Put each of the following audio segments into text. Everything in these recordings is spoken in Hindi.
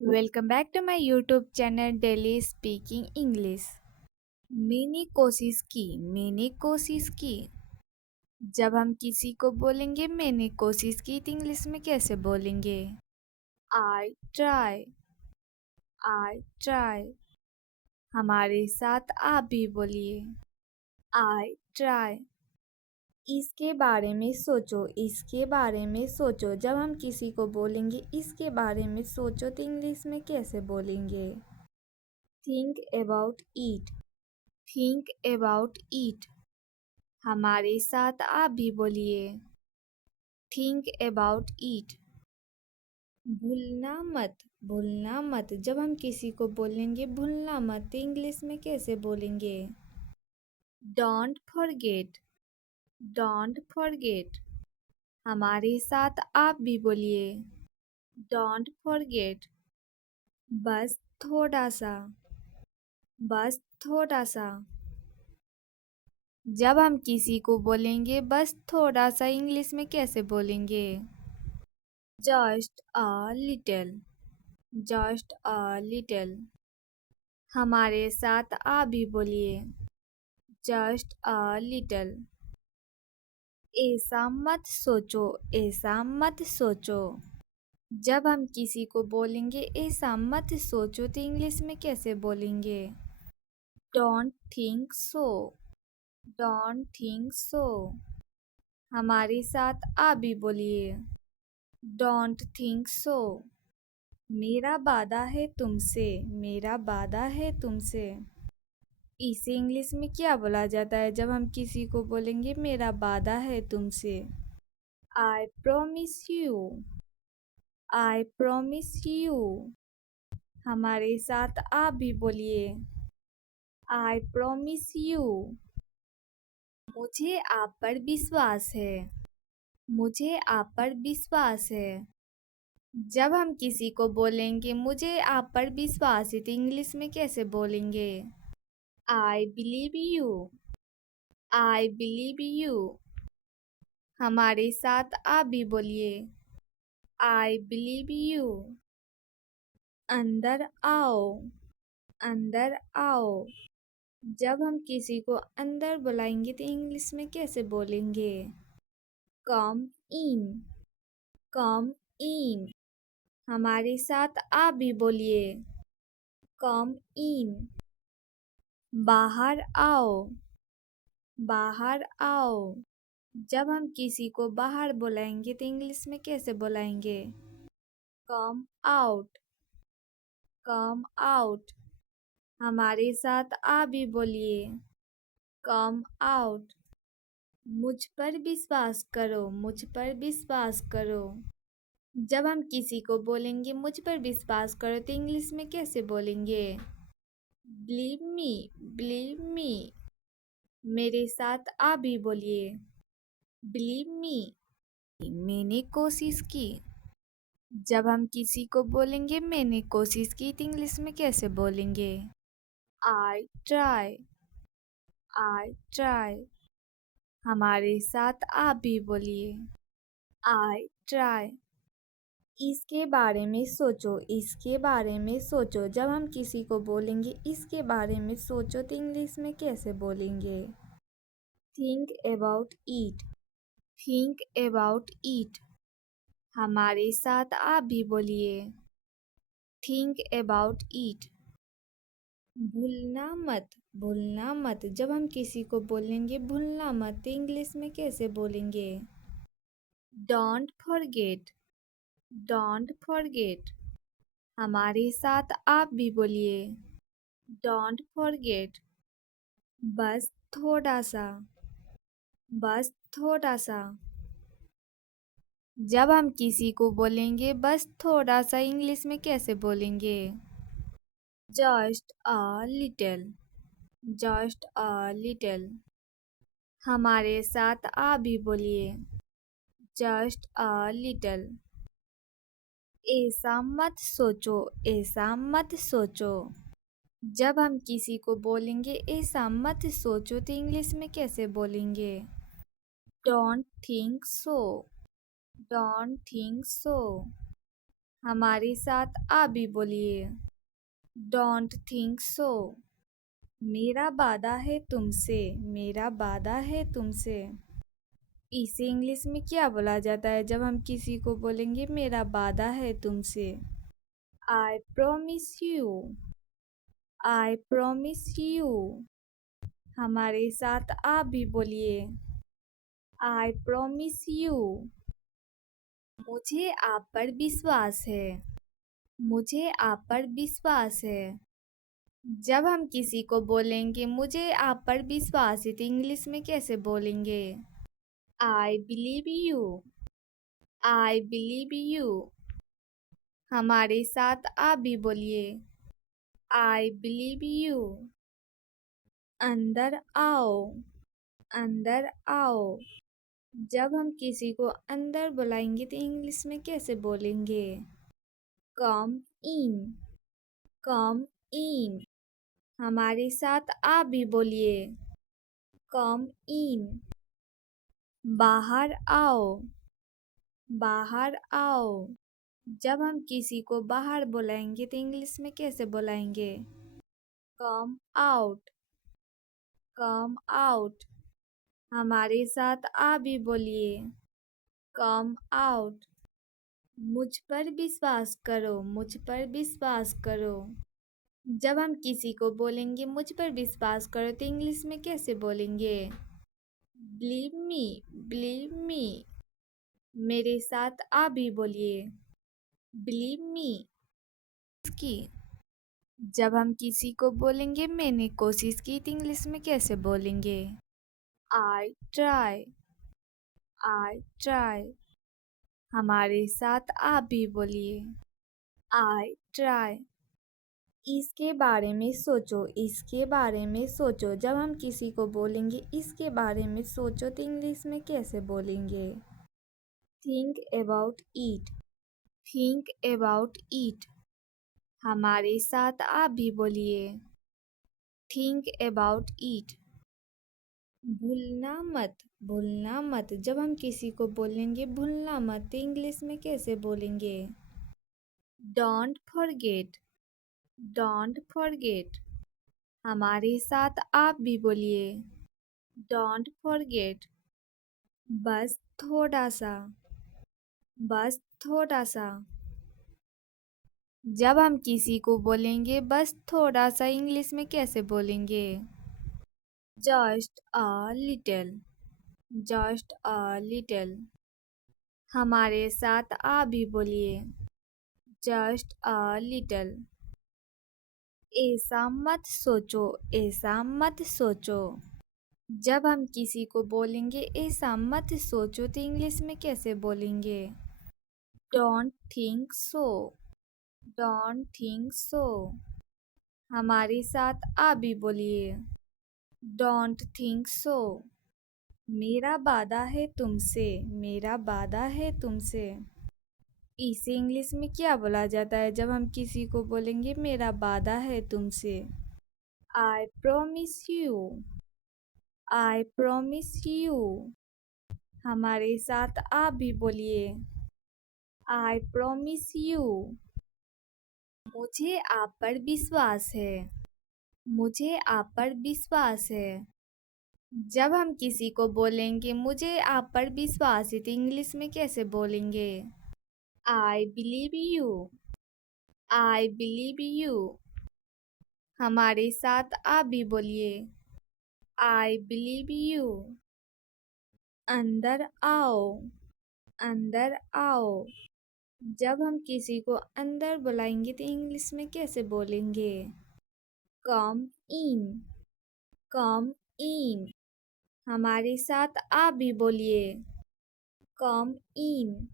Welcome back to my YouTube channel daily speaking English. मैंने कोशिश की। जब हम किसी को बोलेंगे मैंने कोशिश की तो इंग्लिश में कैसे बोलेंगे? I try. I try. हमारे साथ आप भी बोलिए। I try. इसके बारे में सोचो। इसके बारे में सोचो। जब हम किसी को बोलेंगे इसके बारे में सोचो तो इंग्लिश में कैसे बोलेंगे? Think about it. Think about it. हमारे साथ आप भी बोलिए। Think about it. भूलना मत। भूलना मत। जब हम किसी को बोलेंगे भूलना मत तो इंग्लिश में कैसे बोलेंगे? Don't forget. Don't forget. हमारे साथ आप भी बोलिए। Don't forget. बस थोड़ा सा। बस थोड़ा सा। जब हम किसी को बोलेंगे बस थोड़ा सा इंग्लिश में कैसे बोलेंगे? Just a little. Just a little. हमारे साथ आप भी बोलिए। Just a little. ऐसा मत सोचो। ऐसा मत सोचो। जब हम किसी को बोलेंगे ऐसा मत सोचो तो इंग्लिश में कैसे बोलेंगे? Don't think so. Don't think so. हमारे साथ आप भी बोलिए। Don't think so. मेरा वादा है तुमसे। मेरा वादा है तुमसे। इसे इंग्लिश में क्या बोला जाता है जब हम किसी को बोलेंगे मेरा वादा है तुमसे? I promise you. I promise you. हमारे साथ आप भी बोलिए। I promise you. मुझे आप पर विश्वास है। मुझे आप पर विश्वास है। जब हम किसी को बोलेंगे मुझे आप पर विश्वास है तो इंग्लिश में कैसे बोलेंगे? I believe you. I believe you. हमारे साथ आप भी बोलिए। I believe you. अंदर आओ। अंदर आओ। जब हम किसी को अंदर बुलाएंगे तो इंग्लिश में कैसे बोलेंगे? कम इन। कम इन। हमारे साथ आप भी बोलिए। कम इन। बाहर आओ। बाहर आओ। जब हम किसी को बाहर बुलाएंगे तो इंग्लिश में कैसे बुलाएंगे? Come out. Come out. हमारे साथ आप भी बोलिए। Come out. मुझ पर विश्वास करो। मुझ पर विश्वास करो। जब हम किसी को बोलेंगे मुझ पर विश्वास करो तो इंग्लिश में कैसे बोलेंगे? Believe me. Believe me. मेरे साथ आप भी बोलिए। Believe me. मैंने कोशिश की। जब हम किसी को बोलेंगे मैंने कोशिश की तो इंग्लिश में कैसे बोलेंगे? I try. I try. हमारे साथ आप भी बोलिए। I try. इसके बारे में सोचो। इसके बारे में सोचो। जब हम किसी को बोलेंगे इसके बारे में सोचो तो इंग्लिश में कैसे बोलेंगे? Think about it. Think about it. हमारे साथ आप भी बोलिए। Think about it. भूलना मत। भूलना मत। जब हम किसी को बोलेंगे भूलना मत तो इंग्लिश में कैसे बोलेंगे? Don't forget. Don't forget. हमारे साथ आप भी बोलिए। Don't forget. बस थोड़ा सा। बस थोड़ा सा। जब हम किसी को बोलेंगे बस थोड़ा सा इंग्लिश में कैसे बोलेंगे? Just a little. Just a little. हमारे साथ आप भी बोलिए। Just a little. ऐसा मत सोचो। ऐसा मत सोचो। जब हम किसी को बोलेंगे ऐसा मत सोचो तो इंग्लिश में कैसे बोलेंगे? Don't think so. Don't think so. हमारे साथ आ भी बोलिए। Don't think so. मेरा वादा है तुमसे, मेरा वादा है तुमसे। इसे इंग्लिश में क्या बोला जाता है जब हम किसी को बोलेंगे मेरा वादा है तुमसे? I promise you. I promise you. हमारे साथ आप भी बोलिए। I promise you. मुझे आप पर विश्वास है। मुझे आप पर विश्वास है। जब हम किसी को बोलेंगे मुझे आप पर विश्वास है तो इंग्लिश में कैसे बोलेंगे? I believe you. I believe you. हमारे साथ आप भी बोलिए। I believe you. अंदर आओ। अंदर आओ। जब हम किसी को अंदर बुलाएंगे तो इंग्लिश में कैसे बोलेंगे? कम इन। कम इन। हमारे साथ आप भी बोलिए। कम इन। बाहर आओ। बाहर आओ। जब हम किसी को बाहर बुलाएंगे तो इंग्लिश में कैसे बुलाएंगे? Come out. Come out. हमारे साथ आप भी बोलिए। Come out. मुझ पर विश्वास करो। मुझ पर विश्वास करो। जब हम किसी को बोलेंगे मुझ पर विश्वास करो तो इंग्लिश में कैसे बोलेंगे? Believe me. Believe me. मेरे साथ आप भी बोलिए। Believe me. की। जब हम किसी को बोलेंगे मैंने कोशिश की तो इंग्लिश में कैसे बोलेंगे? I try. I try. हमारे साथ आप भी बोलिए। I try. इसके बारे में सोचो। इसके बारे में सोचो। जब हम किसी को बोलेंगे इसके बारे में सोचो तो इंग्लिश में कैसे बोलेंगे? Think about it. Think about it. हमारे साथ आप भी बोलिए। Think about it. भूलना मत। भूलना मत। जब हम किसी को बोलेंगे भूलना मत तो इंग्लिश में कैसे बोलेंगे? Don't forget. Don't forget. हमारे साथ आप भी बोलिए। Don't forget. बस थोड़ा सा। बस थोड़ा सा। जब हम किसी को बोलेंगे बस थोड़ा सा इंग्लिश में कैसे बोलेंगे? Just a little. Just a little. हमारे साथ आप भी बोलिए। Just a little. ऐसा मत सोचो। ऐसा मत सोचो। जब हम किसी को बोलेंगे ऐसा मत सोचो तो इंग्लिश में कैसे बोलेंगे? Don't think so. Don't think so. हमारे साथ आप भी बोलिए। Don't think so. मेरा वादा है तुमसे। मेरा वादा है तुमसे। इसे इंग्लिश में क्या बोला जाता है जब हम किसी को बोलेंगे मेरा वादा है तुमसे? I promise you. I promise you. हमारे साथ आप भी बोलिए। I promise you. मुझे आप पर विश्वास है। मुझे आप पर विश्वास है। जब हम किसी को बोलेंगे मुझे आप पर विश्वास है तो इंग्लिश में कैसे बोलेंगे? I believe you. I believe you. हमारे साथ आप भी बोलिए। I believe you. अंदर आओ। अंदर आओ। जब हम किसी को अंदर बुलाएंगे तो इंग्लिश में कैसे बोलेंगे? कम इन। कम इन। हमारे साथ आप भी बोलिए। कम इन।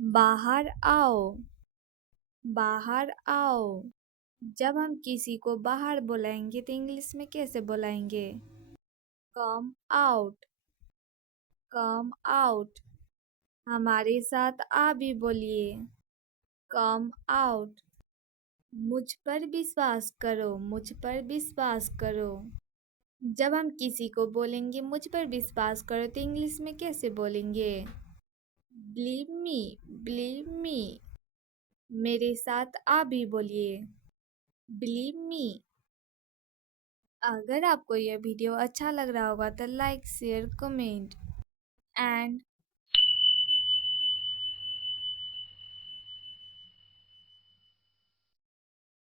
बाहर आओ। बाहर आओ। जब हम किसी को बाहर बुलाएंगे तो इंग्लिश में कैसे बुलाएंगे? Come out. Come out. हमारे साथ आप भी बोलिए। Come out. मुझ पर विश्वास करो। मुझ पर विश्वास करो। जब हम किसी को बोलेंगे मुझ पर विश्वास करो तो इंग्लिश में कैसे बोलेंगे? Believe me. Believe me. मेरे साथ आप भी बोलिए। Believe me. अगर आपको यह वीडियो अच्छा लग रहा होगा तो लाइक शेयर कमेंट एंड